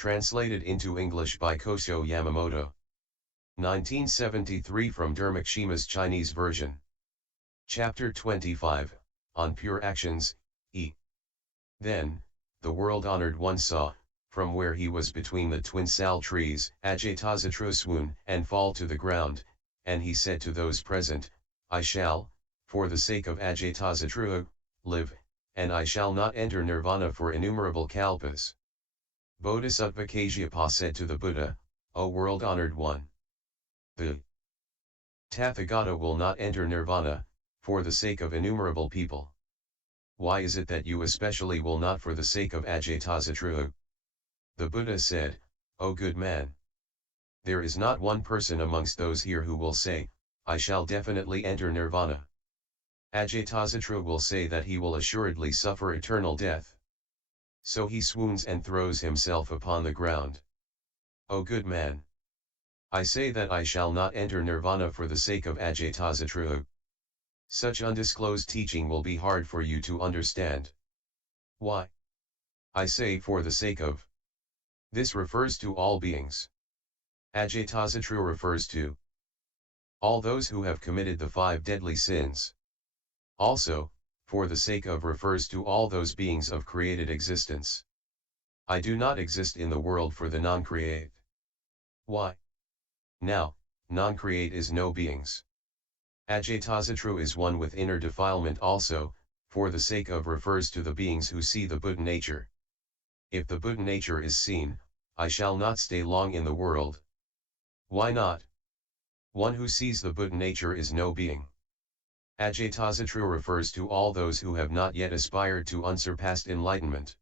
Translated into English by Kosho Yamamoto. 1973 from Dharmakshema's Chinese version. Chapter 25, On Pure Actions, E. Then, the world-honored one saw, from where he was between the twin sal trees, Ajatasatru swoon and fall to the ground, and he said to those present, I shall, for the sake of Ajatasatru, live, and I shall not enter Nirvana for innumerable kalpas. Bodhisattva Kasyapa said to the Buddha, O world-honored one, the Tathagata will not enter Nirvana, for the sake of innumerable people. Why is it that you especially will not for the sake of Ajatasatru? The Buddha said, O good man, there is not one person amongst those here who will say, I shall definitely enter Nirvana. Ajatasatru will say that he will assuredly suffer eternal death. So he swoons and throws himself upon the ground. O good man, I say that I shall not enter Nirvana for the sake of Ajatasatru. Such undisclosed teaching will be hard for you to understand. Why? I say for the sake of. This refers to all beings. Ajatasatru refers to all those who have committed the 5 deadly sins. Also, for the sake of refers to all those beings of created existence. I do not exist in the world for the non-create. Why? Now, non-create is no beings. Ajatasatru is one with inner defilement also, for the sake of refers to the beings who see the Buddha nature. If the Buddha nature is seen, I shall not stay long in the world. Why not? One who sees the Buddha nature is no being. Ajatasatru refers to all those who have not yet aspired to unsurpassed enlightenment.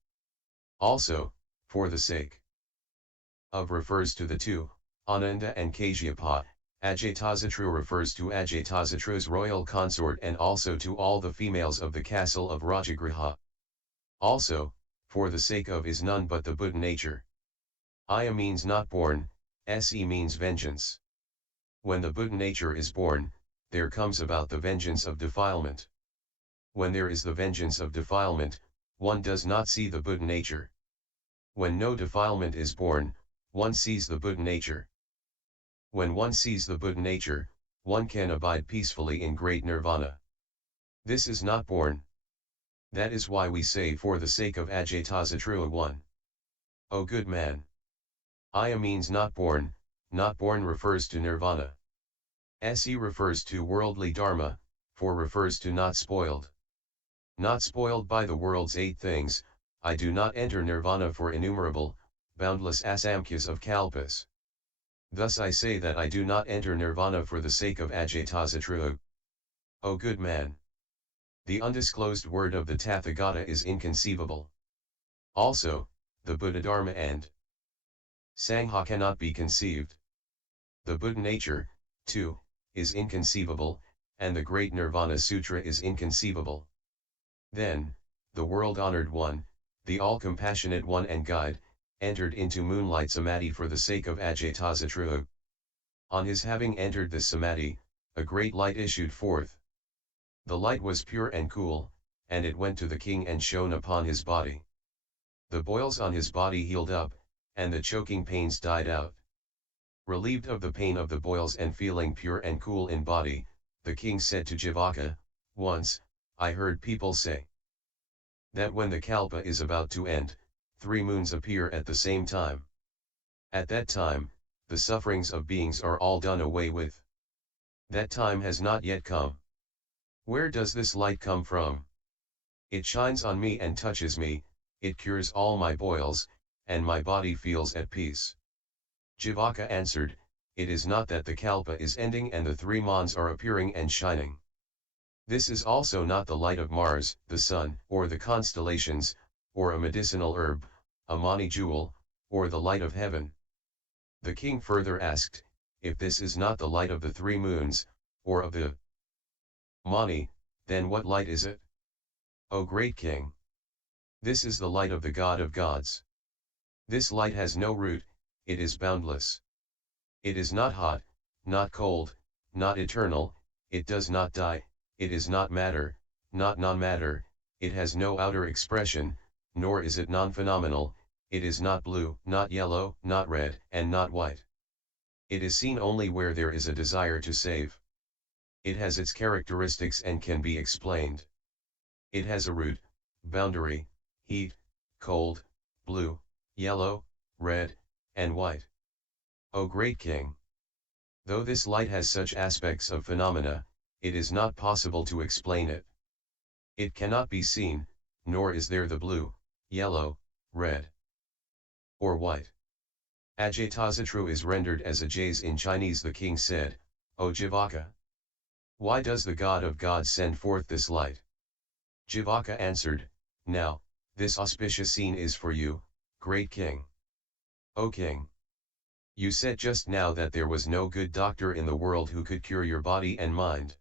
Also, for the sake of refers to the two, Ananda and Kasyapa. Ajatasatru refers to Ajatasatru's royal consort and also to all the females of the castle of Rajagriha. Also, for the sake of is none but the Buddha nature. Aya means not born, se means vengeance. When the Buddha nature is born, there comes about the vengeance of defilement. When there is the vengeance of defilement, one does not see the Buddha nature. When no defilement is born, one sees the Buddha nature. When one sees the Buddha nature, one can abide peacefully in great nirvana. This is not born. That is why we say for the sake of Ajatasatru one. O good man. Aya means not born refers to nirvana. Se refers to worldly dharma, for refers to not spoiled. Not spoiled by the world's 8 things, I do not enter nirvana for innumerable, boundless asamkhas of kalpas. Thus I say that I do not enter nirvana for the sake of Ajatasatru. O good man. The undisclosed word of the Tathagata is inconceivable. Also, the Buddha Dharma and Sangha cannot be conceived. The Buddha nature, too, is inconceivable, and the great Nirvana Sutra is inconceivable. Then, the world-honored one, the all-compassionate one and guide, entered into moonlight samadhi for the sake of Ajatasatru. On his having entered this samadhi, a great light issued forth. The light was pure and cool, and it went to the king and shone upon his body. The boils on his body healed up, and the choking pains died out. Relieved of the pain of the boils and feeling pure and cool in body, the king said to Jivaka, once, I heard people say that when the kalpa is about to end, 3 moons appear at the same time. At that time, the sufferings of beings are all done away with. That time has not yet come. Where does this light come from? It shines on me and touches me, it cures all my boils, and my body feels at peace. Jivaka answered, it is not that the kalpa is ending and the 3 mons are appearing and shining. This is also not the light of Mars, the sun, or the constellations, or a medicinal herb, a mani jewel, or the light of heaven. The king further asked, if this is not the light of the 3 moons, or of the mani, then what light is it? O great king! This is the light of the God of gods. This light has no root, it is boundless. It is not hot, not cold, not eternal, it does not die, it is not matter, not non-matter, it has no outer expression, nor is it non-phenomenal, it is not blue, not yellow, not red, and not white. It is seen only where there is a desire to save. It has its characteristics and can be explained. It has a root, boundary, heat, cold, blue, yellow, red, and white. O great king! Though this light has such aspects of phenomena, it is not possible to explain it. It cannot be seen, nor is there the blue, yellow, red, or white. Ajatasatru is rendered as Ajays in Chinese. The king said, O Jivaka! Why does the God of gods send forth this light? Jivaka answered, Now, this auspicious scene is for you, great king. O king! You said just now that there was no good doctor in the world who could cure your body and mind.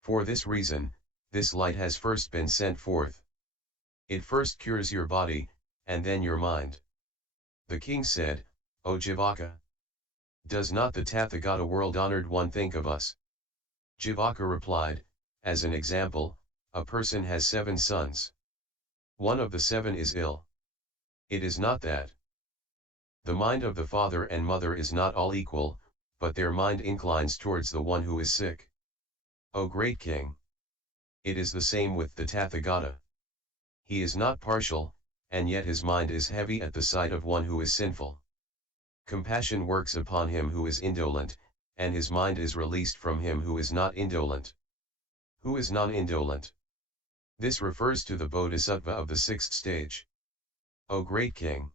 For this reason, this light has first been sent forth. It first cures your body, and then your mind. The king said, O Jivaka! Does not the Tathagata world-honored one think of us? Jivaka replied, as an example, a person has 7 sons. One of the 7 is ill. It is not that. The mind of the father and mother is not all equal, but their mind inclines towards the one who is sick. O great king! It is the same with the Tathagata. He is not partial, and yet his mind is heavy at the sight of one who is sinful. Compassion works upon him who is indolent, and his mind is released from him who is not indolent. Who is non-indolent? This refers to the Bodhisattva of the 6th stage. O great king!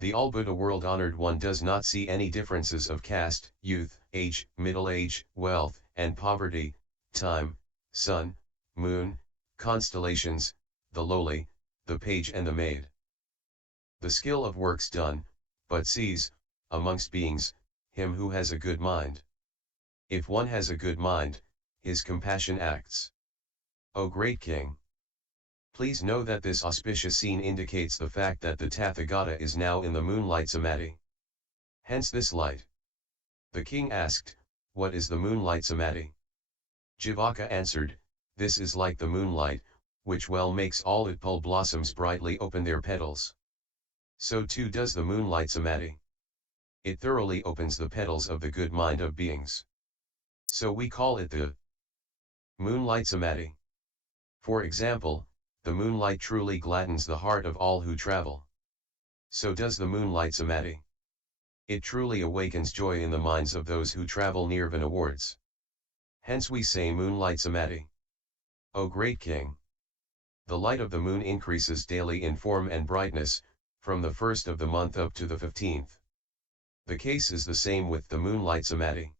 The all-Buddha world-honored one does not see any differences of caste, youth, age, middle age, wealth, and poverty, time, sun, moon, constellations, the lowly, the page and the maid. The skill of works done, but sees, amongst beings, him who has a good mind. If one has a good mind, his compassion acts. O great king! Please know that this auspicious scene indicates the fact that the Tathagata is now in the moonlight samadhi. Hence this light. The king asked, What is the moonlight samadhi? Jivaka answered, This is like the moonlight, which well makes all utpal blossoms brightly open their petals. So too does the moonlight samadhi. It thoroughly opens the petals of the good mind of beings. So we call it the moonlight samadhi. For example, the moonlight truly gladdens the heart of all who travel. So does the moonlight samadhi. It truly awakens joy in the minds of those who travel Nirvana wards. Hence we say moonlight samadhi. O great king! The light of the moon increases daily in form and brightness, from the 1st of the month up to the 15th. The case is the same with the moonlight samadhi.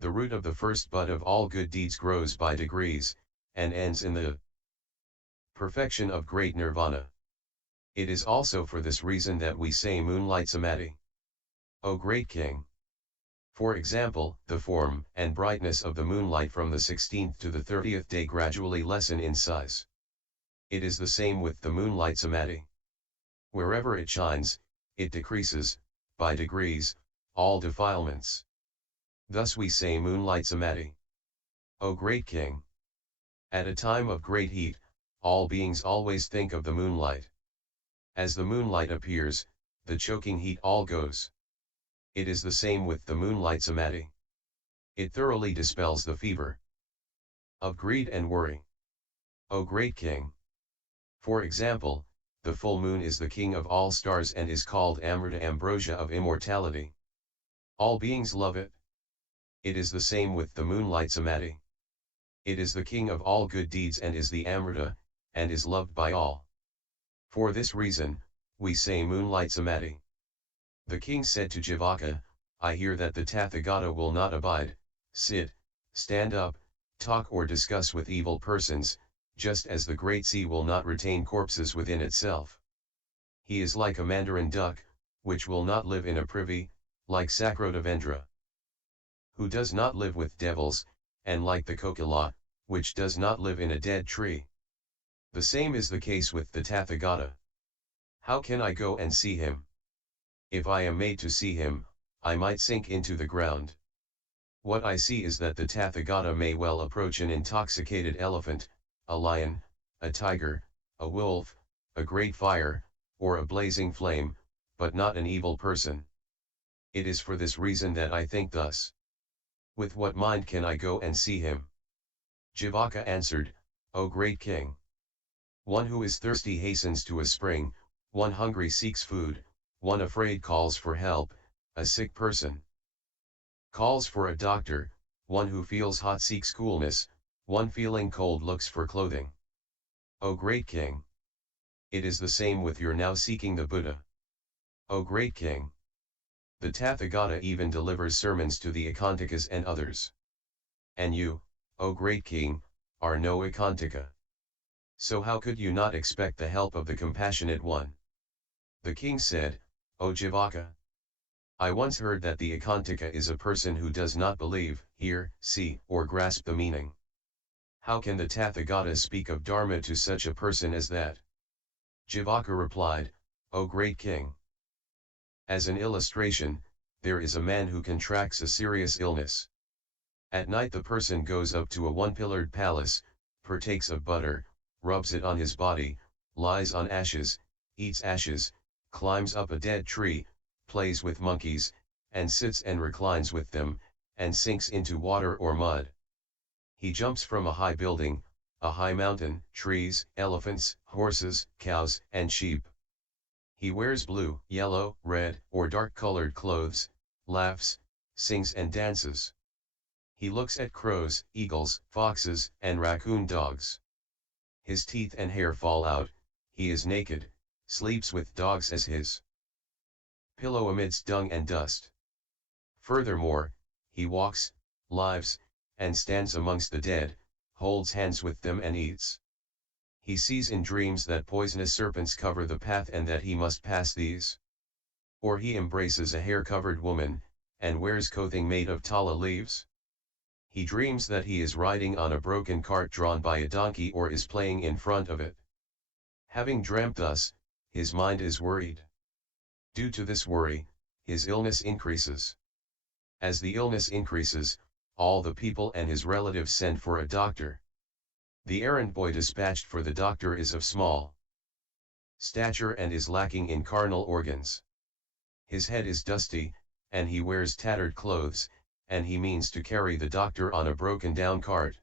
The root of the first bud of all good deeds grows by degrees, and ends in the perfection of great nirvana. It is also for this reason that we say moonlight samadhi. O great king! For example, the form and brightness of the moonlight from the 16th to the 30th day gradually lessen in size. It is the same with the moonlight samadhi. Wherever it shines, it decreases, by degrees, all defilements. Thus we say moonlight samadhi. O great king! At a time of great heat, all beings always think of the moonlight. As the moonlight appears, the choking heat all goes. It is the same with the moonlight samadhi. It thoroughly dispels the fever of greed and worry. O great king! For example, the full moon is the king of all stars and is called Amrita ambrosia of immortality. All beings love it. It is the same with the moonlight samadhi. It is the king of all good deeds and is the Amrita, and is loved by all. For this reason, we say moonlight samadhi. The king said to Jivaka, I hear that the Tathagata will not abide, sit, stand up, talk or discuss with evil persons, just as the great sea will not retain corpses within itself. He is like a mandarin duck, which will not live in a privy, like Sakrodavendra, who does not live with devils, and like the kokila, which does not live in a dead tree. The same is the case with the Tathagata. How can I go and see him? If I am made to see him, I might sink into the ground. What I see is that the Tathagata may well approach an intoxicated elephant, a lion, a tiger, a wolf, a great fire, or a blazing flame, but not an evil person. It is for this reason that I think thus. With what mind can I go and see him? Jivaka answered, O great king. One who is thirsty hastens to a spring, one hungry seeks food, one afraid calls for help, a sick person calls for a doctor, one who feels hot seeks coolness, one feeling cold looks for clothing. O great king. It is the same with your now seeking the Buddha. O great king. The Tathagata even delivers sermons to the Ekantikas and others. And you, O great king, are no Ekantika. So how could you not expect the help of the compassionate one? The king said, O Jivaka. I once heard that the Ekantika is a person who does not believe, hear, see, or grasp the meaning. How can the Tathagata speak of Dharma to such a person as that? Jivaka replied, O great king. As an illustration, there is a man who contracts a serious illness. At night the person goes up to a one-pillared palace, partakes of butter, rubs it on his body, lies on ashes, eats ashes, climbs up a dead tree, plays with monkeys, and sits and reclines with them, and sinks into water or mud. He jumps from a high building, a high mountain, trees, elephants, horses, cows, and sheep. He wears blue, yellow, red, or dark-colored clothes, laughs, sings and dances. He looks at crows, eagles, foxes, and raccoon dogs. His teeth and hair fall out, he is naked, sleeps with dogs as his pillow amidst dung and dust. Furthermore, he walks, lives, and stands amongst the dead, holds hands with them and eats. He sees in dreams that poisonous serpents cover the path and that he must pass these. Or he embraces a hair-covered woman, and wears clothing made of tala leaves. He dreams that he is riding on a broken cart drawn by a donkey or is playing in front of it. Having dreamt thus, his mind is worried. Due to this worry, his illness increases. As the illness increases, all the people and his relatives send for a doctor. The errand boy dispatched for the doctor is of small stature and is lacking in carnal organs. His head is dusty, and he wears tattered clothes, and he means to carry the doctor on a broken-down cart.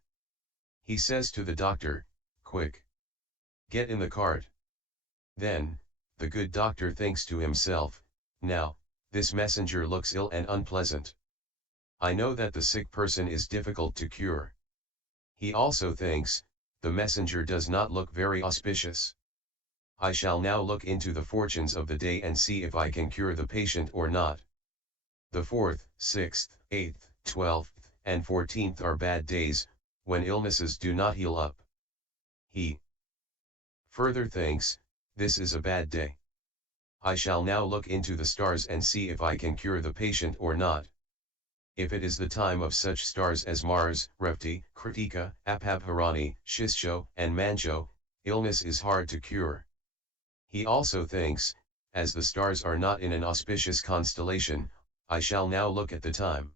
He says to the doctor, "Quick! Get in the cart." Then, the good doctor thinks to himself, "Now, this messenger looks ill and unpleasant. I know that the sick person is difficult to cure." He also thinks, "The messenger does not look very auspicious. I shall now look into the fortunes of the day and see if I can cure the patient or not." The 4th, 6th, 8th, 12th, and 14th are bad days, when illnesses do not heal up. He further thinks, "This is a bad day. I shall now look into the stars and see if I can cure the patient or not. If it is the time of such stars as Mars, Revti, Kritika, Apabharani, Shishcho, and Mancho, illness is hard to cure." He also thinks, "As the stars are not in an auspicious constellation, I shall now look at the time.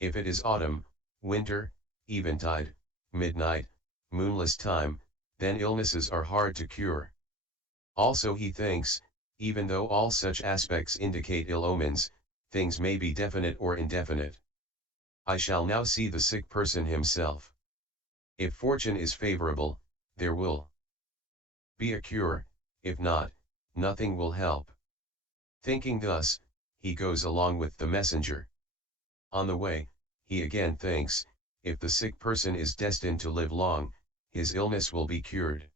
If it is autumn, winter, eventide, midnight, moonless time, then illnesses are hard to cure." Also he thinks, even though all such aspects indicate ill omens, things may be definite or indefinite. I shall now see the sick person himself. If fortune is favorable, there will be a cure, if not, nothing will help. Thinking thus, he goes along with the messenger. On the way, he again thinks, if the sick person is destined to live long, his illness will be cured.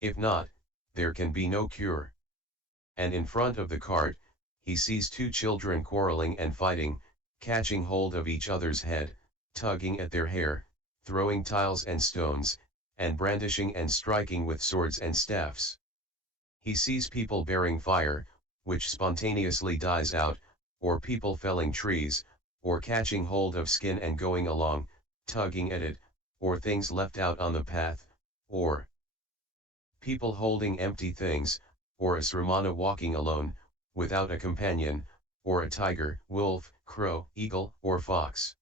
If not, there can be no cure. And in front of the cart, he sees two children quarreling and fighting, catching hold of each other's head, tugging at their hair, throwing tiles and stones, and brandishing and striking with swords and staffs. He sees people bearing fire, which spontaneously dies out, or people felling trees, or catching hold of skin and going along, tugging at it, or things left out on the path, or people holding empty things, or a sramana walking alone, without a companion, or a tiger, wolf, crow, eagle, or fox.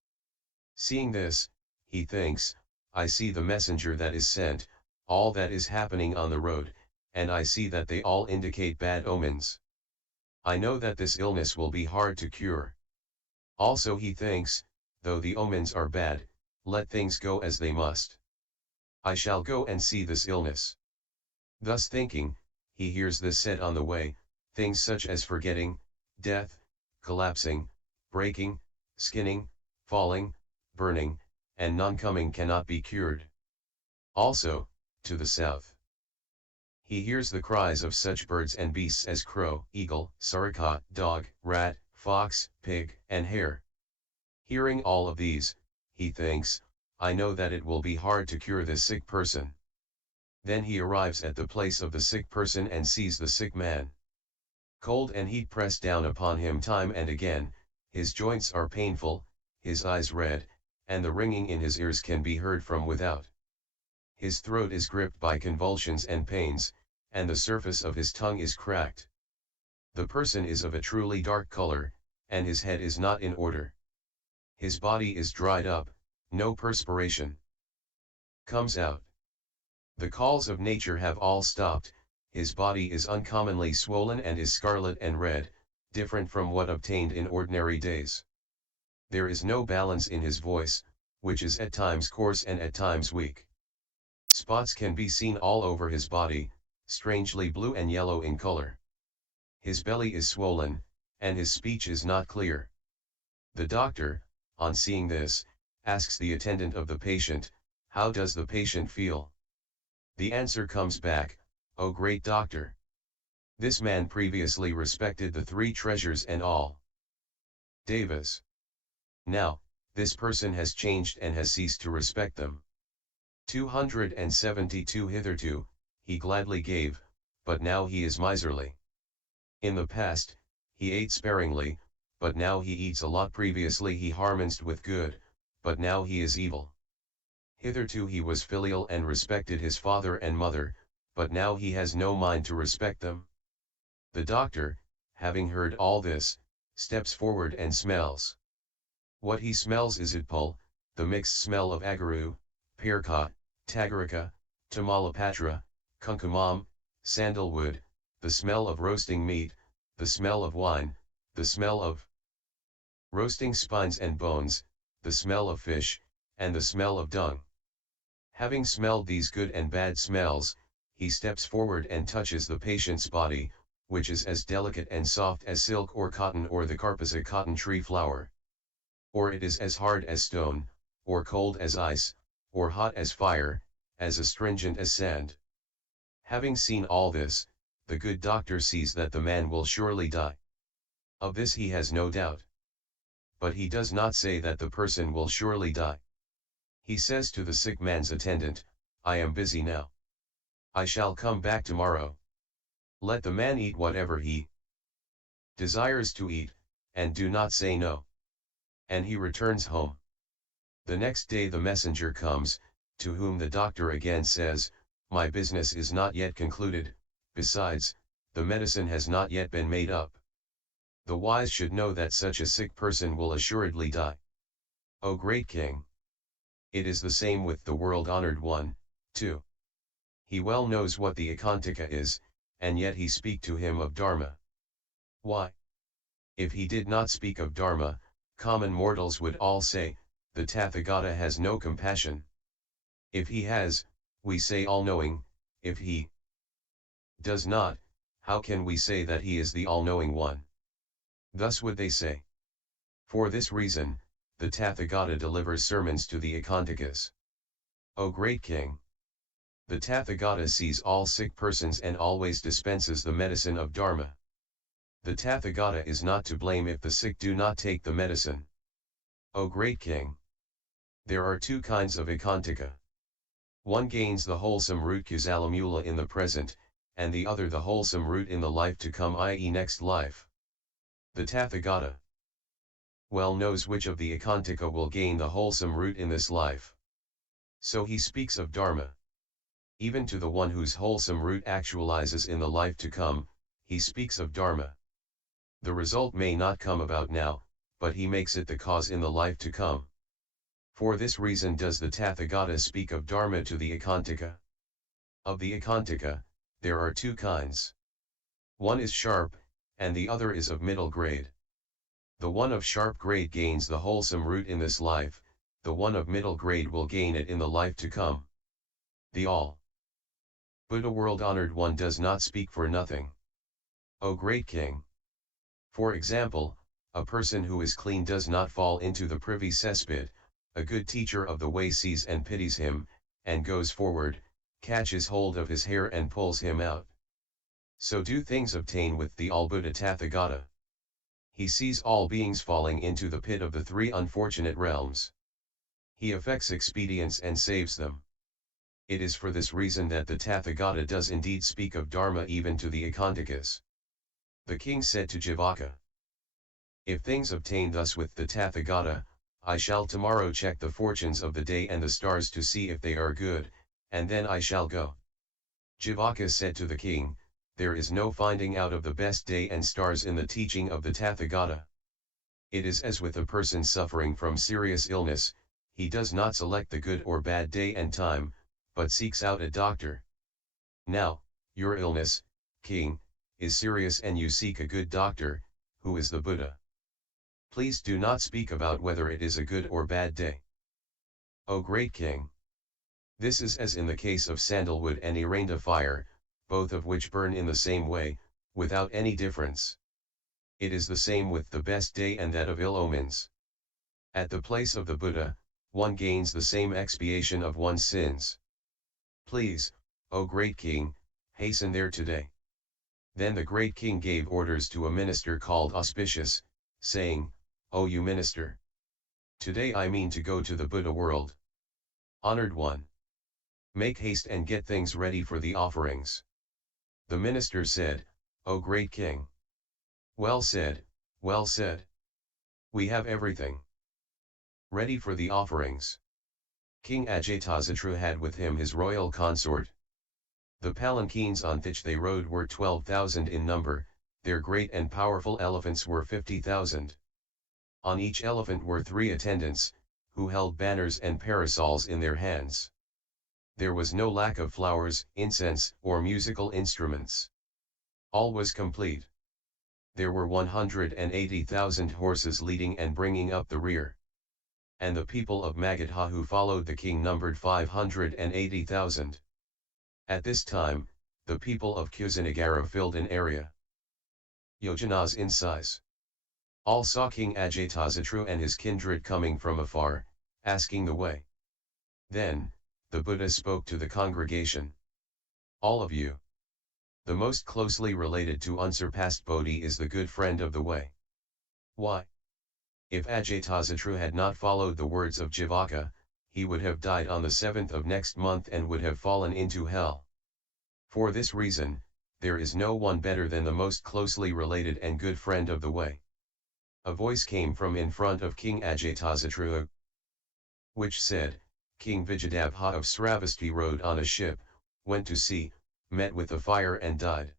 Seeing this, he thinks, I see the messenger that is sent, all that is happening on the road, and I see that they all indicate bad omens. I know that this illness will be hard to cure. Also he thinks, though the omens are bad, let things go as they must. I shall go and see this illness. Thus thinking, he hears this said on the way, things such as forgetting, death, collapsing, breaking, skinning, falling, burning, and non-coming cannot be cured. Also, to the south, he hears the cries of such birds and beasts as crow, eagle, sarika, dog, rat, fox, pig, and hare. Hearing all of these, he thinks, I know that it will be hard to cure this sick person. Then he arrives at the place of the sick person and sees the sick man. Cold and heat press down upon him time and again, his joints are painful, his eyes red, and the ringing in his ears can be heard from without. His throat is gripped by convulsions and pains, and the surface of his tongue is cracked. The person is of a truly dark color, and his head is not in order. His body is dried up, no perspiration comes out. The calls of nature have all stopped, his body is uncommonly swollen and is scarlet and red, different from what obtained in ordinary days. There is no balance in his voice, which is at times coarse and at times weak. Spots can be seen all over his body, strangely blue and yellow in color. His belly is swollen, and his speech is not clear. The doctor, on seeing this, asks the attendant of the patient, how does the patient feel? The answer comes back, O great doctor! This man previously respected the three treasures and all devas. Now, this person has changed and has ceased to respect them. 272 Hitherto, he gladly gave, but now he is miserly. In the past, he ate sparingly, but now he eats a lot. Previously he harmonized with good, but now he is evil. Hitherto he was filial and respected his father and mother, but now he has no mind to respect them. The doctor, having heard all this, steps forward and smells. What he smells is idpal, the mixed smell of agaru, pirka, tagarika, tamalapatra, kunkumam, sandalwood, the smell of roasting meat, the smell of wine, the smell of roasting spines and bones, the smell of fish, and the smell of dung. Having smelled these good and bad smells, he steps forward and touches the patient's body, which is as delicate and soft as silk or cotton or the kalpas, a cotton tree flower. Or it is as hard as stone, or cold as ice, or hot as fire, as astringent as sand. Having seen all this, the good doctor sees that the man will surely die. Of this he has no doubt. But he does not say that the person will surely die. He says to the sick man's attendant, I am busy now. I shall come back tomorrow. Let the man eat whatever he desires to eat, and do not say no. And he returns home. The next day the messenger comes, to whom the doctor again says, my business is not yet concluded, besides, the medicine has not yet been made up. The wise should know that such a sick person will assuredly die. O great king! It is the same with the world-honored one, too. He well knows what the ekantika is, and yet he speak to him of Dharma. Why? If he did not speak of Dharma, common mortals would all say, the Tathagata has no compassion. If he has, we say all-knowing, if he does not, how can we say that he is the all-knowing one? Thus would they say. For this reason, the Tathagata delivers sermons to the ekantikas. O great king! The Tathagata sees all sick persons and always dispenses the medicine of Dharma. The Tathagata is not to blame if the sick do not take the medicine. O great king! There are two kinds of ekantika. One gains the wholesome root kusalamula in the present, and the other the wholesome root in the life to come, i.e. next life. The Tathagata well knows which of the ekantika will gain the wholesome root in this life. So he speaks of Dharma. Even to the one whose wholesome root actualizes in the life to come, he speaks of Dharma. The result may not come about now, but he makes it the cause in the life to come. For this reason does the Tathagata speak of Dharma to the ekantika. Of the ekantika, there are two kinds. One is sharp, and the other is of middle grade. The one of sharp grade gains the wholesome root in this life, the one of middle grade will gain it in the life to come. The all Buddha world honored one does not speak for nothing. O great king! For example, a person who is clean does not fall into the privy cesspit. A good teacher of the way sees and pities him, and goes forward, catches hold of his hair and pulls him out. So do things obtain with the all-Buddha Tathagata. He sees all beings falling into the pit of the three unfortunate realms. He effects expedients and saves them. It is for this reason that the Tathagata does indeed speak of Dharma even to the Ekantikas. The king said to Jivaka, "If things obtain thus with the Tathagata, I shall tomorrow check the fortunes of the day and the stars to see if they are good, and then I shall go." Jivaka said to the king, "There is no finding out of the best day and stars in the teaching of the Tathagata. It is as with a person suffering from serious illness, he does not select the good or bad day and time, but seeks out a doctor. Now, your illness, king, is serious and you seek a good doctor, who is the Buddha. Please do not speak about whether it is a good or bad day. O great king! This is as in the case of sandalwood and Eranda fire, both of which burn in the same way, without any difference. It is the same with the best day and that of ill omens. At the place of the Buddha, one gains the same expiation of one's sins. Please, O great king, hasten there today." Then the great king gave orders to a minister called Auspicious, saying, "O you minister! Today I mean to go to the Buddha world. Honored one! Make haste and get things ready for the offerings." The minister said, "O great king! Well said, well said. We have everything ready for the offerings." King Ajatasatru had with him his royal consort. The palanquins on which they rode were 12,000 in number, their great and powerful elephants were 50,000. On each elephant were 3 attendants, who held banners and parasols in their hands. There was no lack of flowers, incense, or musical instruments. All was complete. There were 180,000 horses leading and bringing up the rear. And the people of Magadha who followed the king numbered 580,000. At this time, the people of Kusinagara filled an area yojanas in size. All saw King Ajatasatru and his kindred coming from afar, asking the way. Then, the Buddha spoke to the congregation. "All of you, the most closely related to unsurpassed Bodhi is the good friend of the way." Why? If Ajatasatru had not followed the words of Jivaka, he would have died on the 7th of next month and would have fallen into hell. For this reason, there is no one better than the most closely related and good friend of the way. A voice came from in front of King Ajatasatru, which said, "King Vijayadabha of Sravasti rode on a ship, went to sea, met with the fire and died.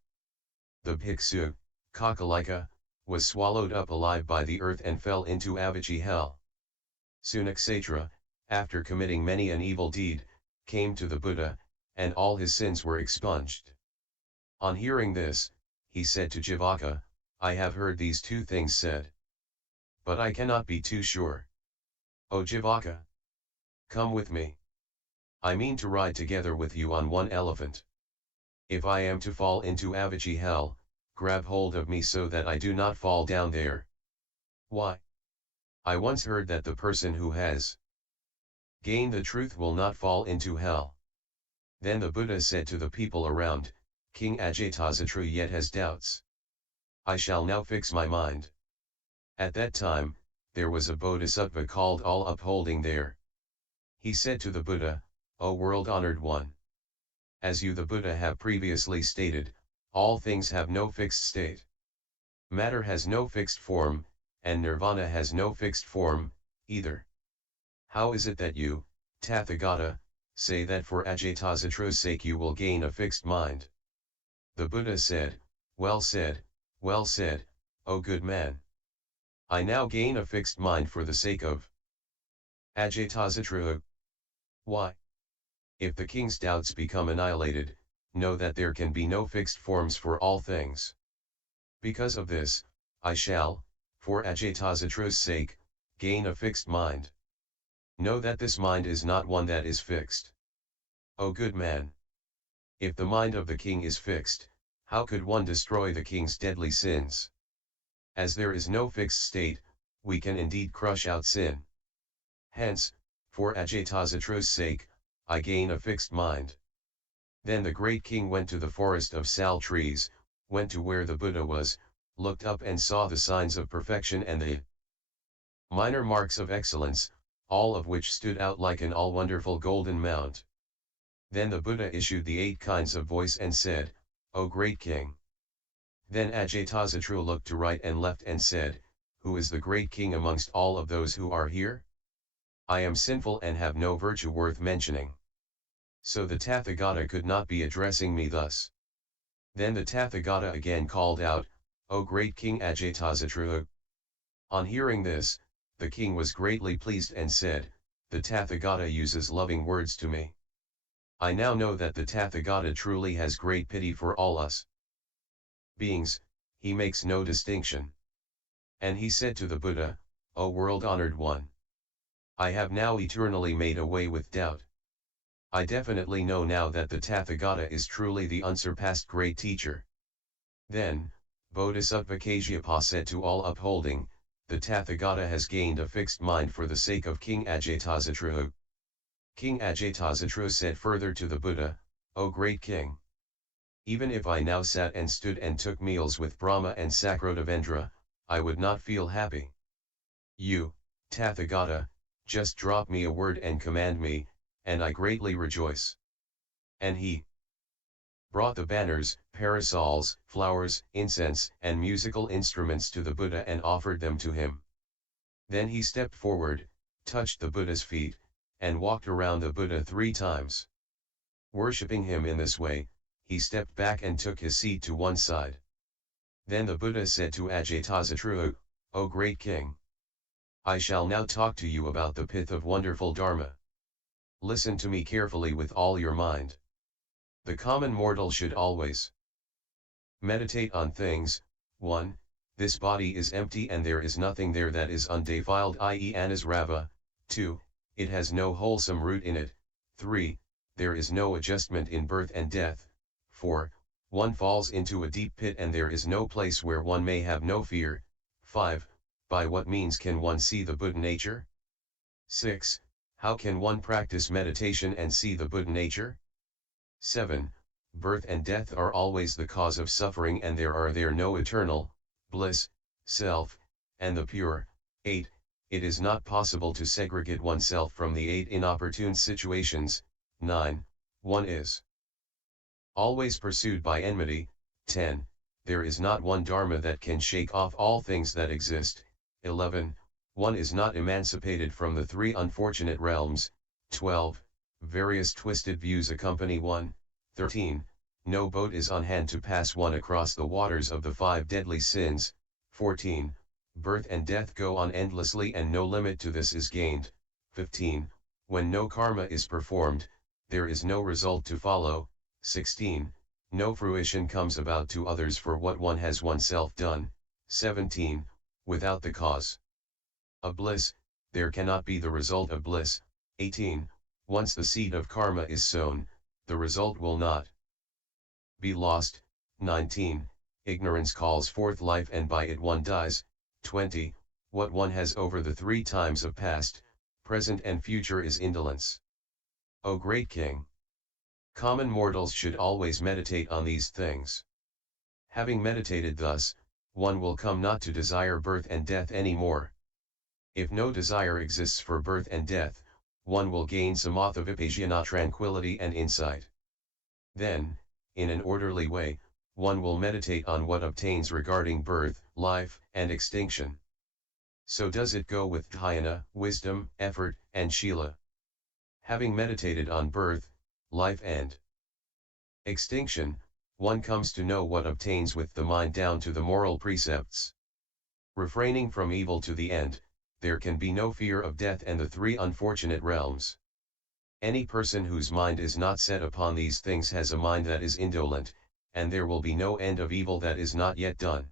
The bhiksu, Kakalika, was swallowed up alive by the earth and fell into Avachi hell. Sunakshetra, after committing many an evil deed, came to the Buddha, and all his sins were expunged." On hearing this, he said to Jivaka, "I have heard these 2 things said. But I cannot be too sure. O Jivaka! Come with me. I mean to ride together with you on one elephant. If I am to fall into Avachi hell, grab hold of me so that I do not fall down there." Why? I once heard that the person who has gained the truth will not fall into hell. Then the Buddha said to the people around, "King Ajatasatru yet has doubts. I shall now fix my mind." At that time, there was a Bodhisattva called All Upholding there. He said to the Buddha, "O world-honored one! As you the Buddha have previously stated, all things have no fixed state. Matter has no fixed form, and Nirvana has no fixed form, either. How is it that you, Tathagata, say that for Ajatasatru's sake you will gain a fixed mind?" The Buddha said, well said, O good man. I now gain a fixed mind for the sake of Ajatasatru." Why? If the king's doubts become annihilated, know that there can be no fixed forms for all things. Because of this, I shall, for Ajatasatru's sake, gain a fixed mind. Know that this mind is not one that is fixed. O good man! If the mind of the king is fixed, how could one destroy the king's deadly sins? As there is no fixed state, we can indeed crush out sin. Hence, for Ajatasatru's sake, I gain a fixed mind. Then the great king went to the forest of sal trees, went to where the Buddha was, looked up and saw the signs of perfection and the minor marks of excellence, all of which stood out like an all-wonderful golden mount. Then the Buddha issued the 8 kinds of voice and said, O great king! Then Ajatasatru looked to right and left and said, Who is the great king amongst all of those who are here? I am sinful and have no virtue worth mentioning. So the Tathagata could not be addressing me thus. Then the Tathagata again called out, O great king Ajatasatru! On hearing this, the king was greatly pleased and said, The Tathagata uses loving words to me. I now know that the Tathagata truly has great pity for all us beings, he makes no distinction. And he said to the Buddha, O world-honored one! I have now eternally made away with doubt. I definitely know now that the Tathagata is truly the unsurpassed great teacher. Then, Bodhisattva Kasyapa said to all upholding, the Tathagata has gained a fixed mind for the sake of King Ajatasatru. King Ajatasatru said further to the Buddha, O great king! Even if I now sat and stood and took meals with Brahma and Sakrodavendra, I would not feel happy. You, Tathagata, just drop me a word and command me, and I greatly rejoice. And he brought the banners, parasols, flowers, incense, and musical instruments to the Buddha and offered them to him. Then he stepped forward, touched the Buddha's feet, and walked around the Buddha 3 times. Worshipping him in this way, he stepped back and took his seat to one side. Then the Buddha said to Ajatasatru, O great king! I shall now talk to you about the pith of wonderful Dharma. Listen to me carefully with all your mind. The common mortal should always meditate on things. 1. This body is empty and there is nothing there that is undefiled, i.e. anasrava. 2. It has no wholesome root in it. 3. There is no adjustment in birth and death. 4. One falls into a deep pit and there is no place where one may have no fear. 5. By what means can one see the Buddha nature? 6. How can one practice meditation and see the Buddha nature? 7. Birth and death are always the cause of suffering and there are no eternal bliss, self, and the pure. 8. It is not possible to segregate oneself from the 8 inopportune situations. 9. One is always pursued by enmity. 10. There is not one dharma that can shake off all things that exist. 11. One is not emancipated from the 3 unfortunate realms. 12. Various twisted views accompany one. 13. No boat is on hand to pass one across the waters of the 5 deadly sins. 14. Birth and death go on endlessly and no limit to this is gained. 15. When no karma is performed, there is no result to follow. 16. No fruition comes about to others for what one has oneself done. 17. Without the cause of bliss, there cannot be the result of bliss. 18. Once the seed of karma is sown, the result will not be lost. 19. Ignorance calls forth life and by it one dies. 20. What one has over the 3 times of past, present and future is indolence. O great king! Common mortals should always meditate on these things. Having meditated thus, one will come not to desire birth and death any more. If no desire exists for birth and death, one will gain samatha vipassana tranquility and insight. Then, in an orderly way, one will meditate on what obtains regarding birth, life, and extinction. So does it go with dhyana, wisdom, effort, and shila. Having meditated on birth, life and extinction, one comes to know what obtains with the mind down to the moral precepts. Refraining from evil to the end, there can be no fear of death and the 3 unfortunate realms. Any person whose mind is not set upon these things has a mind that is indolent, and there will be no end of evil that is not yet done.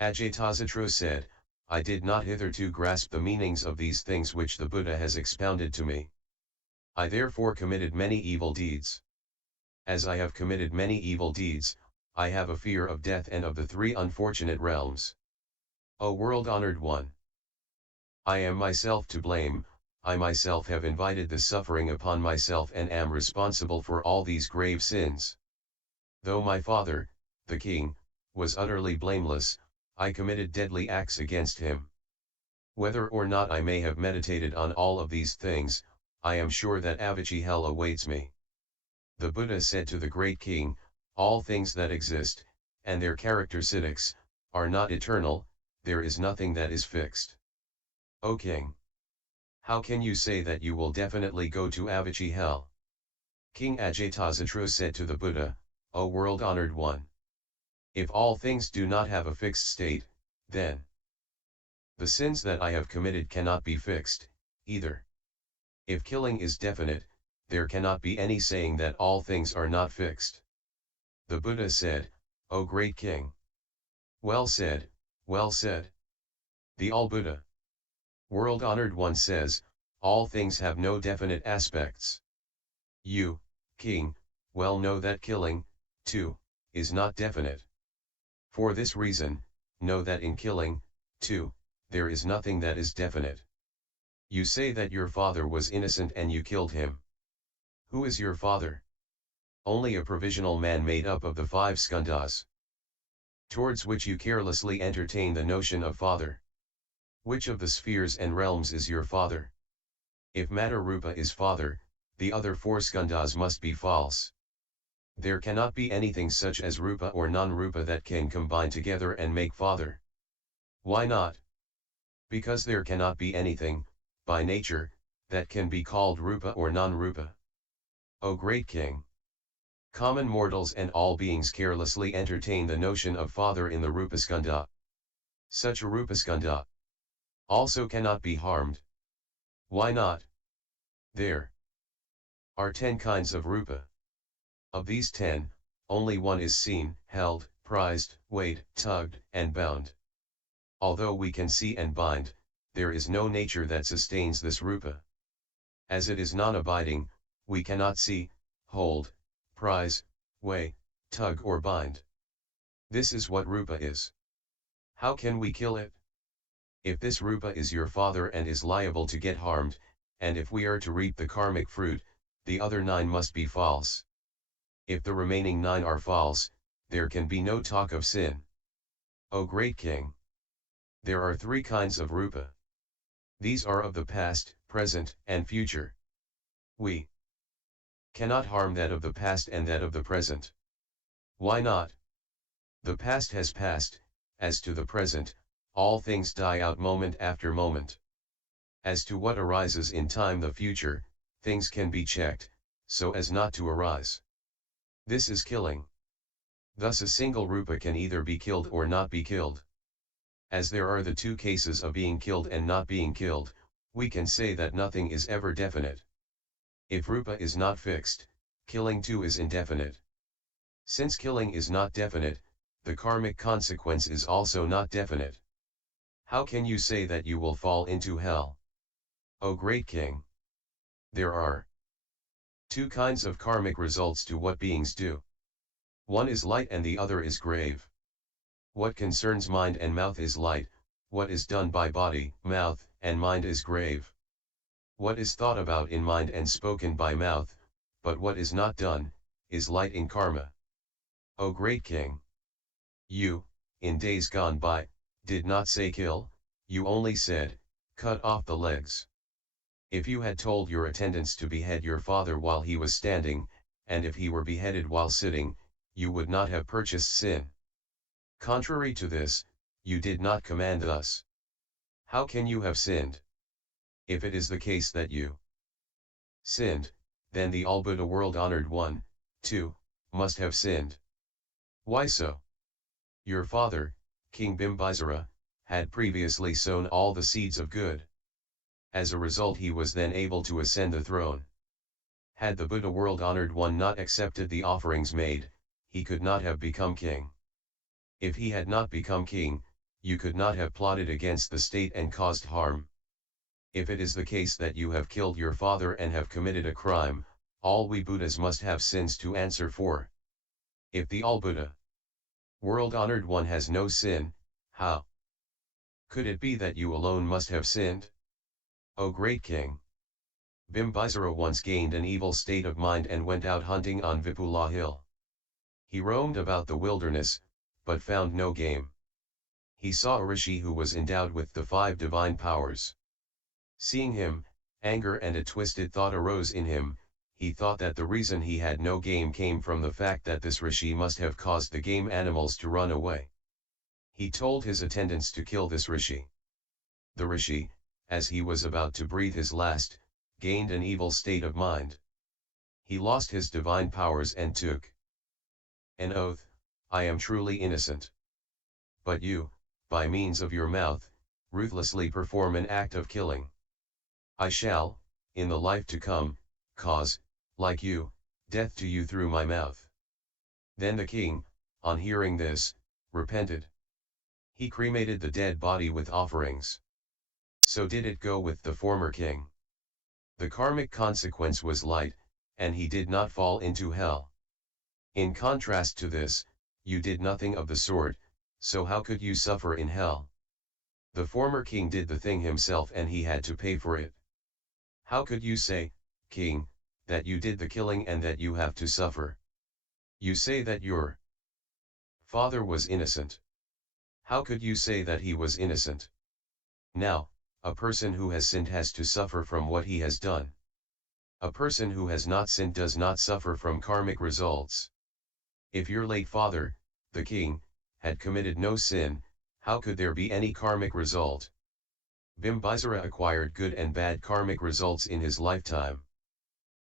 Ajatasatru said, I did not hitherto grasp the meanings of these things which the Buddha has expounded to me. I therefore committed many evil deeds. As I have committed many evil deeds, I have a fear of death and of the three unfortunate realms. O world-honored one! I am myself to blame. I myself have invited the suffering upon myself and am responsible for all these grave sins. Though my father, the king, was utterly blameless, I committed deadly acts against him. Whether or not I may have meditated on all of these things, I am sure that Avicii hell awaits me. The Buddha said to the great king, all things that exist, and their characteristics, are not eternal, there is nothing that is fixed. O king! How can you say that you will definitely go to Avicii hell? King Ajatasatru said to the Buddha, O world-honored one! If all things do not have a fixed state, then the sins that I have committed cannot be fixed, either. If killing is definite, there cannot be any saying that all things are not fixed. The Buddha said, O great king! Well said, well said. The All-Buddha, world-honored one says, all things have no definite aspects. You, king, well know that killing, too, is not definite. For this reason, know that in killing, too, there is nothing that is definite. You say that your father was innocent and you killed him. Who is your father? Only a provisional man made up of the 5 skandhas, towards which you carelessly entertain the notion of father. Which of the spheres and realms is your father? If matter rupa is father, the other 4 skandhas must be false. There cannot be anything such as rupa or non-rupa that can combine together and make father. Why not? Because there cannot be anything, by nature, that can be called rupa or non-rupa. O great king! Common mortals and all beings carelessly entertain the notion of father in the rupaskandha. Such a rupaskandha also cannot be harmed. Why not? There are 10 kinds of rupa. Of these 10, only one is seen, held, prized, weighed, tugged, and bound. Although we can see and bind, there is no nature that sustains this rupa. As it is non-abiding, we cannot see, hold, prize, weigh, tug or bind. This is what rupa is. How can we kill it? If this rupa is your father and is liable to get harmed, and if we are to reap the karmic fruit, the other 9 must be false. If the remaining 9 are false, there can be no talk of sin. O great king! There are 3 kinds of rupa. These are of the past, present, and future. We cannot harm that of the past and that of the present. Why not? The past has passed. As to the present, all things die out moment after moment. As to what arises in time the future, things can be checked, so as not to arise. This is killing. Thus a single rupa can either be killed or not be killed. As there are the 2 cases of being killed and not being killed, we can say that nothing is ever definite. If rupa is not fixed, killing too is indefinite. Since killing is not definite, the karmic consequence is also not definite. How can you say that you will fall into hell? O great king! There are 2 kinds of karmic results to what beings do. One is light and the other is grave. What concerns mind and mouth is light, what is done by body, mouth, and mind is grave. What is thought about in mind and spoken by mouth, but what is not done, is light in karma. O great king! You, in days gone by, did not say kill, you only said, cut off the legs. If you had told your attendants to behead your father while he was standing, and if he were beheaded while sitting, you would not have purchased sin. Contrary to this, you did not command us. How can you have sinned? If it is the case that you sinned, then the All-Buddha world-honored one, too, must have sinned. Why so? Your father, King Bimbisara, had previously sown all the seeds of good. As a result he was then able to ascend the throne. Had the Buddha world honored one not accepted the offerings made, he could not have become king. If he had not become king, you could not have plotted against the state and caused harm. If it is the case that you have killed your father and have committed a crime, all we Buddhas must have sins to answer for. If the all-Buddha world honored one has no sin, how could it be that you alone must have sinned? O great king! Bimbisara once gained an evil state of mind and went out hunting on Vipula hill. He roamed about the wilderness, but found no game. He saw a rishi who was endowed with the 5 divine powers. Seeing him, anger and a twisted thought arose in him. He thought that the reason he had no game came from the fact that this rishi must have caused the game animals to run away. He told his attendants to kill this rishi. The rishi, as he was about to breathe his last, gained an evil state of mind. He lost his divine powers and took an oath, I am truly innocent. But you, by means of your mouth, ruthlessly perform an act of killing. I shall, in the life to come, cause, like you, death to you through my mouth. Then the king, on hearing this, repented. He cremated the dead body with offerings. So did it go with the former king. The karmic consequence was light, and he did not fall into hell. In contrast to this, you did nothing of the sort, so how could you suffer in hell? The former king did the thing himself and he had to pay for it. How could you say, king, that you did the killing and that you have to suffer? You say that your father was innocent. How could you say that he was innocent? Now, a person who has sinned has to suffer from what he has done. A person who has not sinned does not suffer from karmic results. If your late father, the king, had committed no sin, how could there be any karmic result? Bimbisara acquired good and bad karmic results in his lifetime.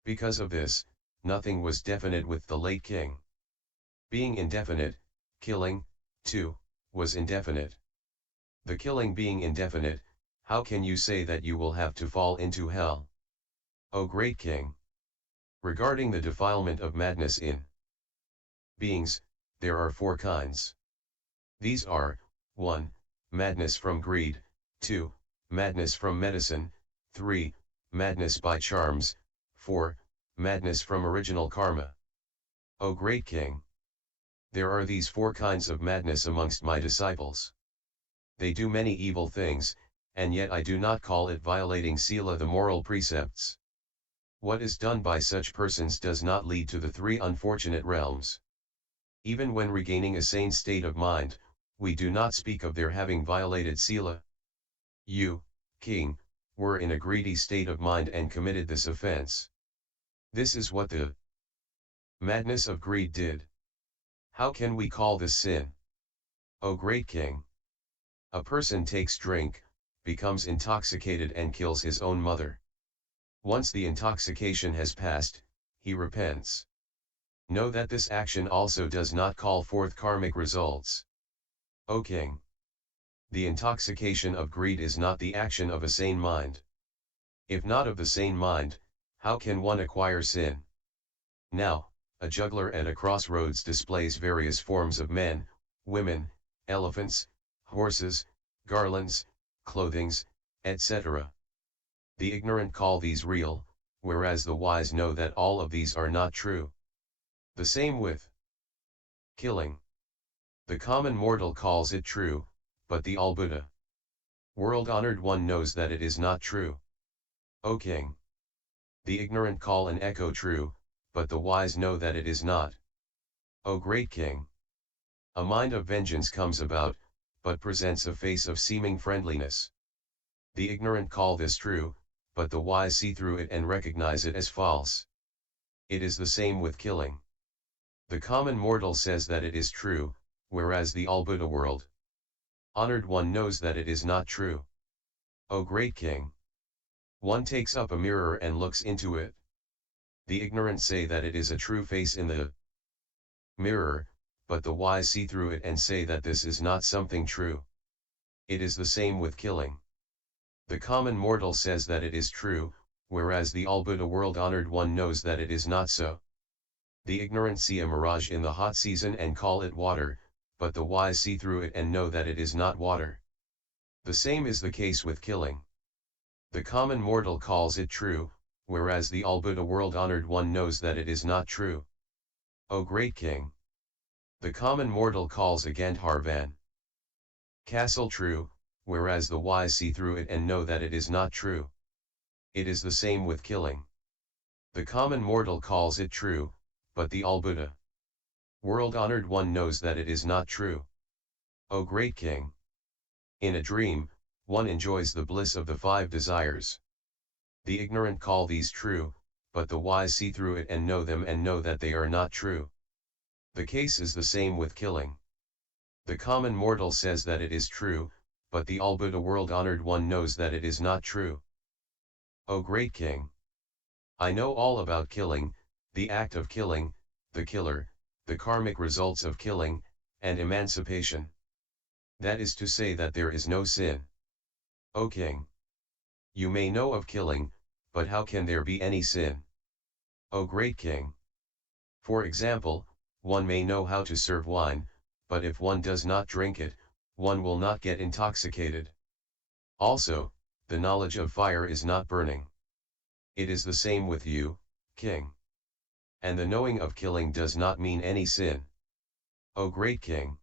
Because of this, nothing was definite with the late king. Being indefinite, killing, too, was indefinite. The killing being indefinite, how can you say that you will have to fall into hell? O great king! Regarding the defilement of madness in beings, there are 4 kinds. These are, 1. Madness from greed, 2. Madness from medicine, 3. Madness by charms, 4. Madness from original karma. O great king! There are these 4 kinds of madness amongst my disciples. They do many evil things, and yet I do not call it violating sila, the moral precepts. What is done by such persons does not lead to the 3 unfortunate realms. Even when regaining a sane state of mind, we do not speak of their having violated sila. You, king, were in a greedy state of mind and committed this offense. This is what the madness of greed did. How can we call this sin? O great king! A person takes drink, becomes intoxicated and kills his own mother. Once the intoxication has passed, he repents. Know that this action also does not call forth karmic results. O king! The intoxication of greed is not the action of a sane mind. If not of the sane mind, how can one acquire sin? Now, a juggler at a crossroads displays various forms of men, women, elephants, horses, garlands, clothings, etc. The ignorant call these real, whereas the wise know that all of these are not true. The same with killing. The common mortal calls it true, but the all-Buddha world-honored one knows that it is not true. O king! The ignorant call an echo true, but the wise know that it is not. O great king! A mind of vengeance comes about, but presents a face of seeming friendliness. The ignorant call this true, but the wise see through it and recognize it as false. It is the same with killing. The common mortal says that it is true, whereas the all-Buddha world honored one knows that it is not true. O great king! One takes up a mirror and looks into it. The ignorant say that it is a true face in the mirror, but the wise see through it and say that this is not something true. It is the same with killing. The common mortal says that it is true, whereas the all-Buddha world-honored one knows that it is not so. The ignorant see a mirage in the hot season and call it water, but the wise see through it and know that it is not water. The same is the case with killing. The common mortal calls it true, whereas the all-Buddha world-honored one knows that it is not true. O great king! The common mortal calls a Gandharvan castle true, whereas the wise see through it and know that it is not true. It is the same with killing. The common mortal calls it true, but the all-Buddha world-honored one knows that it is not true. O great king! In a dream, one enjoys the bliss of the 5 desires. The ignorant call these true, but the wise see through it and know them and know that they are not true. The case is the same with killing. The common mortal says that it is true, but the all-Buddha world-honored one knows that it is not true. O great king! I know all about killing, the act of killing, the killer, the karmic results of killing, and emancipation. That is to say that there is no sin. O king! You may know of killing, but how can there be any sin? O great king! For example, one may know how to serve wine, but if one does not drink it, one will not get intoxicated. Also, the knowledge of fire is not burning. It is the same with you, king. And the knowing of killing does not mean any sin. O great king!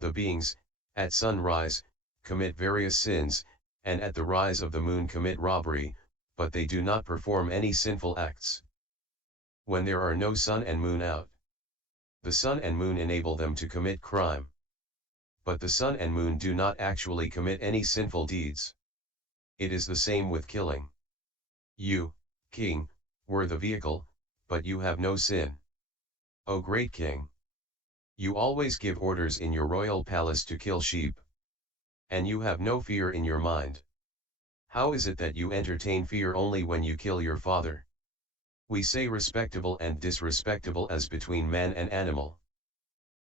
The beings, at sunrise, commit various sins, and at the rise of the moon commit robbery, but they do not perform any sinful acts. When there are no sun and moon out, the sun and moon enable them to commit crime. But the sun and moon do not actually commit any sinful deeds. It is the same with killing. You, king, were the vehicle, but you have no sin. O great king! You always give orders in your royal palace to kill sheep. And you have no fear in your mind. How is it that you entertain fear only when you kill your father? We say respectable and disrespectable as between man and animal.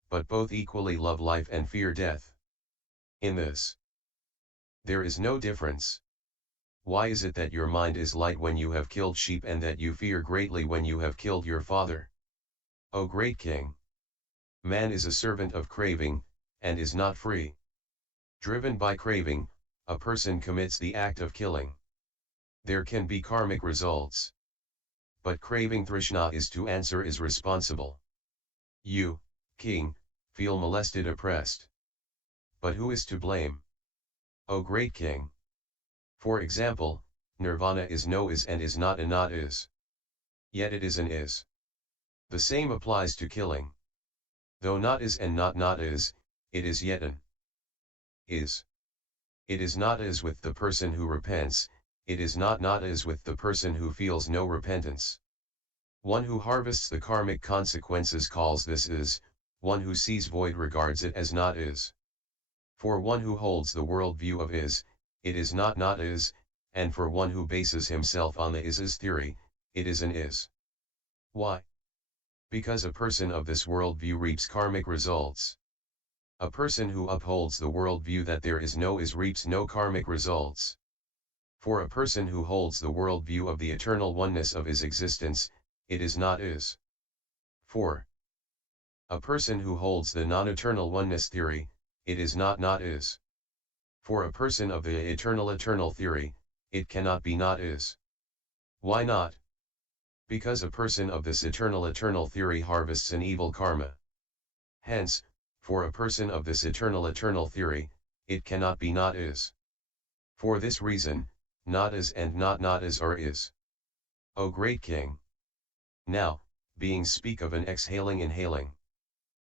But both equally love life and fear death. In this, there is no difference. Why is it that your mind is light when you have killed sheep and that you fear greatly when you have killed your father? O great king! Man is a servant of craving, and is not free. Driven by craving, a person commits the act of killing. There can be karmic results. But craving Trishna is to answer is responsible. You, king, feel molested oppressed. But who is to blame? O great king! For example, Nirvana is no is and is not a not is. Yet it is an is. The same applies to killing. Though not is and not is, it is yet an is. It is not is with the person who repents, it is not is with the person who feels no repentance. One who harvests the karmic consequences calls this is, one who sees void regards it as not is. For one who holds the world view of is, it is not is, and for one who bases himself on the is theory, it is an is. Why? Because a person of this world view reaps karmic results. A person who upholds the world view that there is no is reaps no karmic results. For a person who holds the world view of the eternal oneness of his existence, it is not is. For a person who holds the non-eternal oneness theory, it is not is. For a person of the eternal theory, it cannot be not is. Why not? Because a person of this eternal theory harvests an evil karma. Hence, for a person of this eternal theory, it cannot be not is. For this reason, not is and not is are is. O great king! Now, beings speak of an exhaling inhaling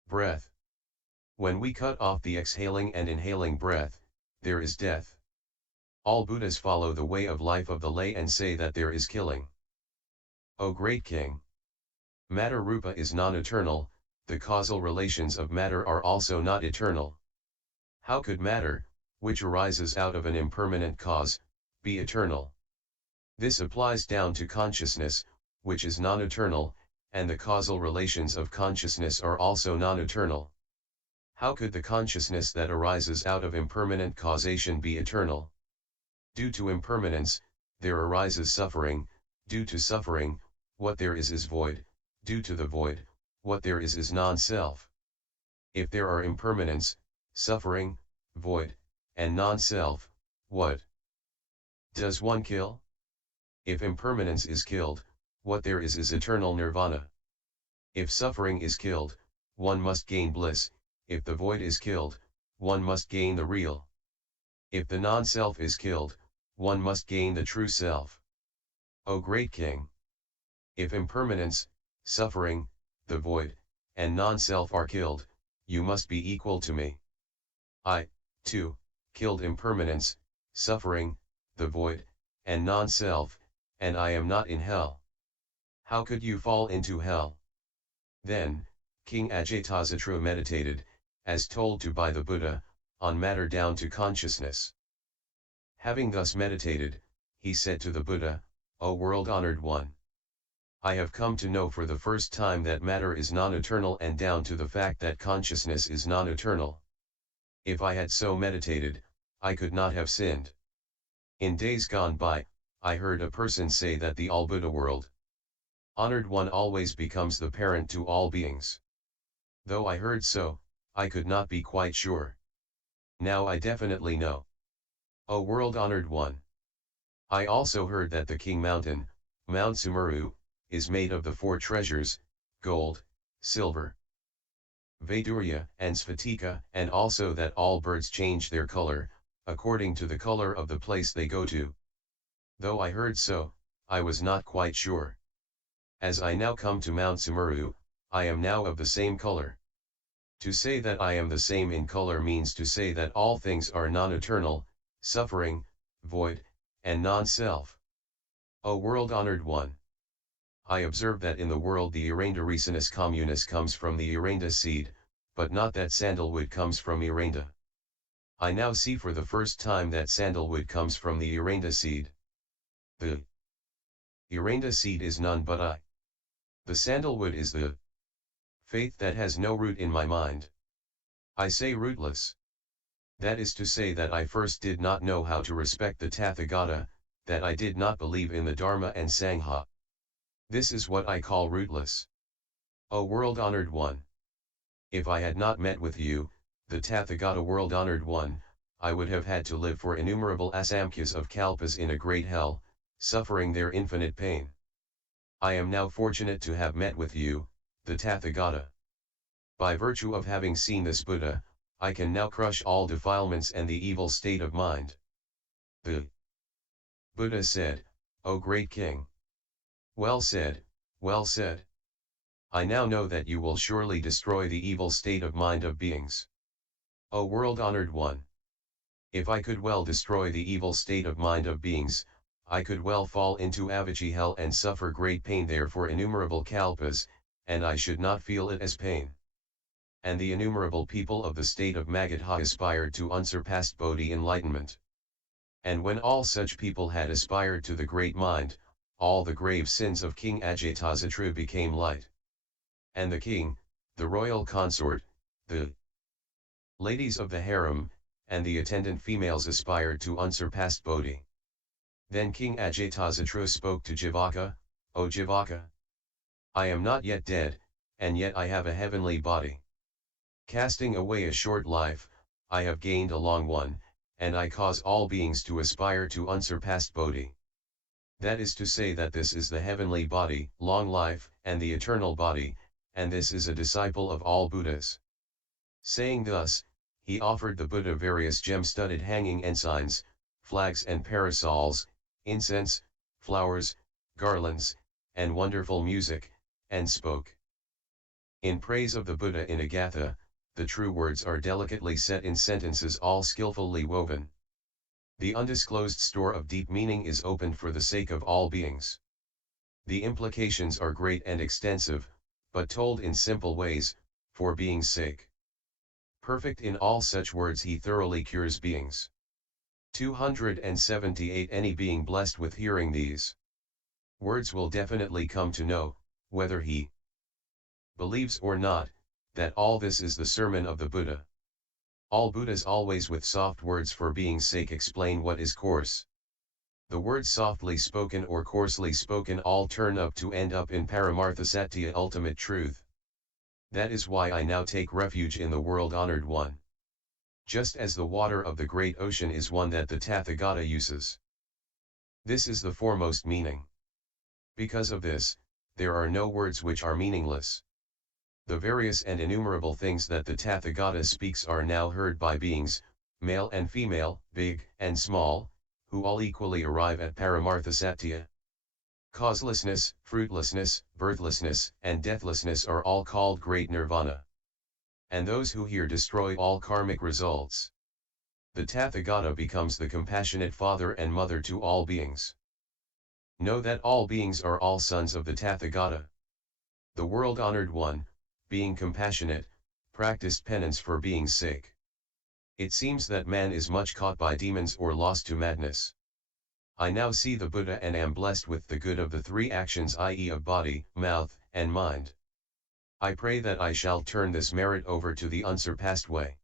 breath. When we cut off the exhaling and inhaling breath, there is death. All Buddhas follow the way of life of the lay and say that there is killing. O great king! Matter rupa is non-eternal, the causal relations of matter are also not eternal. How could matter, which arises out of an impermanent cause, be eternal? This applies down to consciousness, which is non-eternal, and the causal relations of consciousness are also non-eternal. How could the consciousness that arises out of impermanent causation be eternal? Due to impermanence, there arises suffering, due to suffering, what there is void, due to the void, what there is non-self. If there are impermanence, suffering, void, and non-self, what does one kill? If impermanence is killed, what there is eternal nirvana. If suffering is killed, one must gain bliss. If the void is killed, one must gain the real. If the non-self is killed, one must gain the true self. O great king! If impermanence, suffering, the void, and non-self are killed, you must be equal to me. I, too, killed impermanence, suffering, the void, and non-self, and I am not in hell. How could you fall into hell? Then, King Ajatasatru meditated, as told to by the Buddha, on matter down to consciousness. Having thus meditated, he said to the Buddha, O world-honored one! I have come to know for the first time that matter is non-eternal and down to the fact that consciousness is non-eternal. If I had so meditated, I could not have sinned. In days gone by, I heard a person say that the all-Buddha world honored one always becomes the parent to all beings. Though I heard so, I could not be quite sure. Now I definitely know. O world-honored one! I also heard that the King Mountain, Mount Sumeru, is made of the four treasures, gold, silver, Vaidurya and Sphatika, and also that all birds change their color, according to the color of the place they go to. Though I heard so, I was not quite sure. As I now come to Mount Sumeru, I am now of the same color. To say that I am the same in color means to say that all things are non-eternal, suffering, void, and non-self. O world-honored one! I observe that in the world the Aranda ricinus communis comes from the Aranda seed, but not that sandalwood comes from Aranda. I now see for the first time that sandalwood comes from the Aranda seed. The Aranda seed is none but I. The sandalwood is the faith that has no root in my mind. I say rootless. That is to say that I first did not know how to respect the Tathagata, that I did not believe in the Dharma and Sangha. This is what I call rootless. O world-honored one! If I had not met with you, the Tathagata world-honored one, I would have had to live for innumerable asamkhas of kalpas in a great hell, suffering their infinite pain. I am now fortunate to have met with you, the Tathagata. By virtue of having seen this Buddha, I can now crush all defilements and the evil state of mind. The Buddha said, O great king! Well said, well said. I now know that you will surely destroy the evil state of mind of beings. O world-honored one! If I could well destroy the evil state of mind of beings, I could well fall into avicii hell and suffer great pain there for innumerable kalpas, and I should not feel it as pain. And the innumerable people of the state of Magadha aspired to unsurpassed Bodhi enlightenment. And when all such people had aspired to the great mind, all the grave sins of King Ajatasatru became light. And the king, the royal consort, the ladies of the harem, and the attendant females aspired to unsurpassed Bodhi. Then King Ajatasatru spoke to Jivaka, O Jivaka! I am not yet dead, and yet I have a heavenly body. Casting away a short life, I have gained a long one, and I cause all beings to aspire to unsurpassed Bodhi. That is to say that this is the heavenly body, long life, and the eternal body, and this is a disciple of all Buddhas. Saying thus, he offered the Buddha various gem-studded hanging ensigns, flags and parasols, incense, flowers, garlands, and wonderful music, and spoke. In praise of the Buddha in a gatha, the true words are delicately set in sentences all skillfully woven. The undisclosed store of deep meaning is opened for the sake of all beings. The implications are great and extensive, but told in simple ways, for being's sake. Perfect in all such words he thoroughly cures beings. 278 Any being blessed with hearing these words will definitely come to know, whether he believes or not, that all this is the sermon of the Buddha. All Buddhas always with soft words for being's sake explain what is coarse. The words softly spoken or coarsely spoken all turn up to end up in Paramartha Satya, ultimate truth. That is why I now take refuge in the world-honored one. Just as the water of the great ocean is one that the Tathagata uses. This is the foremost meaning. Because of this, there are no words which are meaningless. The various and innumerable things that the Tathagata speaks are now heard by beings, male and female, big and small, who all equally arrive at Paramartha Satya. Causelessness, fruitlessness, birthlessness, and deathlessness are all called Great Nirvana. And those who here destroy all karmic results. The Tathagata becomes the compassionate father and mother to all beings. Know that all beings are all sons of the Tathagata. The world-honored one, being compassionate, practiced penance for being's sake. It seems that man is much caught by demons or lost to madness. I now see the Buddha and am blessed with the good of the three actions, i.e. of body, mouth, and mind. I pray that I shall turn this merit over to the unsurpassed way.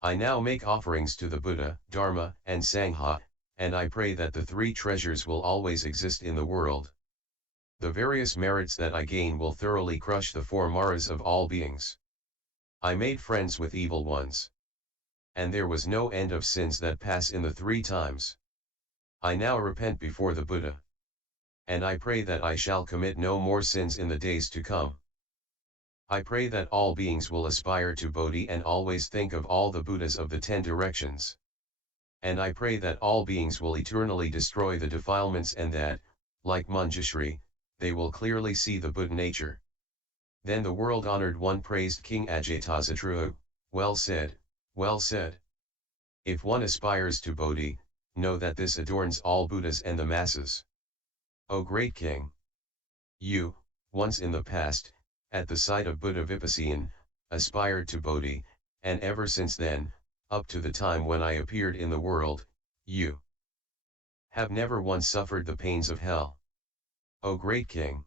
I now make offerings to the Buddha, Dharma, and Sangha, and I pray that the three treasures will always exist in the world. The various merits that I gain will thoroughly crush the four maras of all beings. I made friends with evil ones. And there was no end of sins that pass in the 3 times. I now repent before the Buddha. And I pray that I shall commit no more sins in the days to come. I pray that all beings will aspire to Bodhi and always think of all the Buddhas of the 10 directions. And I pray that all beings will eternally destroy the defilements and that, like Manjushri, they will clearly see the Buddha nature. Then the world-honored one praised King Ajatasatru, well said, well said. If one aspires to Bodhi, know that this adorns all Buddhas and the masses. O great king! You, once in the past, at the sight of Buddha Vipassana, aspired to Bodhi, and ever since then, up to the time when I appeared in the world, you have never once suffered the pains of hell. O great king!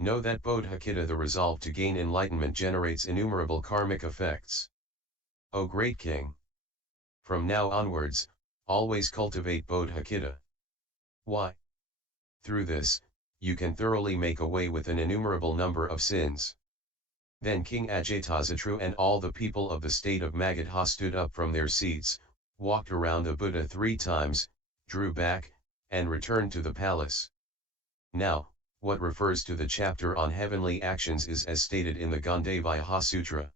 Know that Bodhicitta, the resolve to gain enlightenment, generates innumerable karmic effects. O great king! From now onwards, always cultivate Bodhicitta. Why? Through this, you can thoroughly make away with an innumerable number of sins. Then King Ajatasatru and all the people of the state of Magadha stood up from their seats, walked around the Buddha 3 times, drew back, and returned to the palace. Now, what refers to the chapter on heavenly actions is as stated in the Gandavyaha Sutra.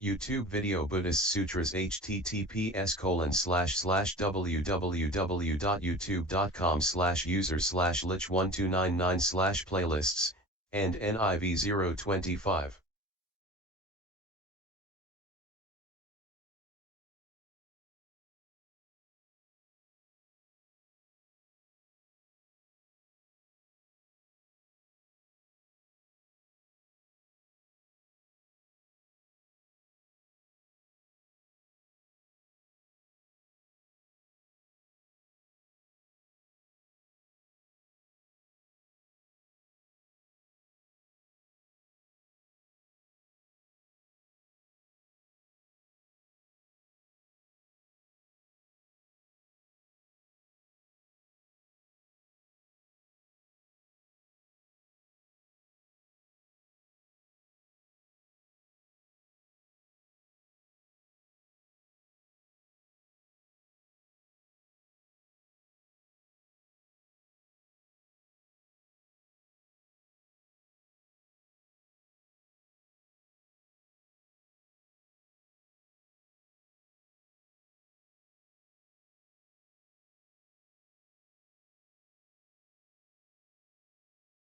YouTube video Buddhist Sutras https://www.youtube.com/user/lich1299/playlists, and NIV 025.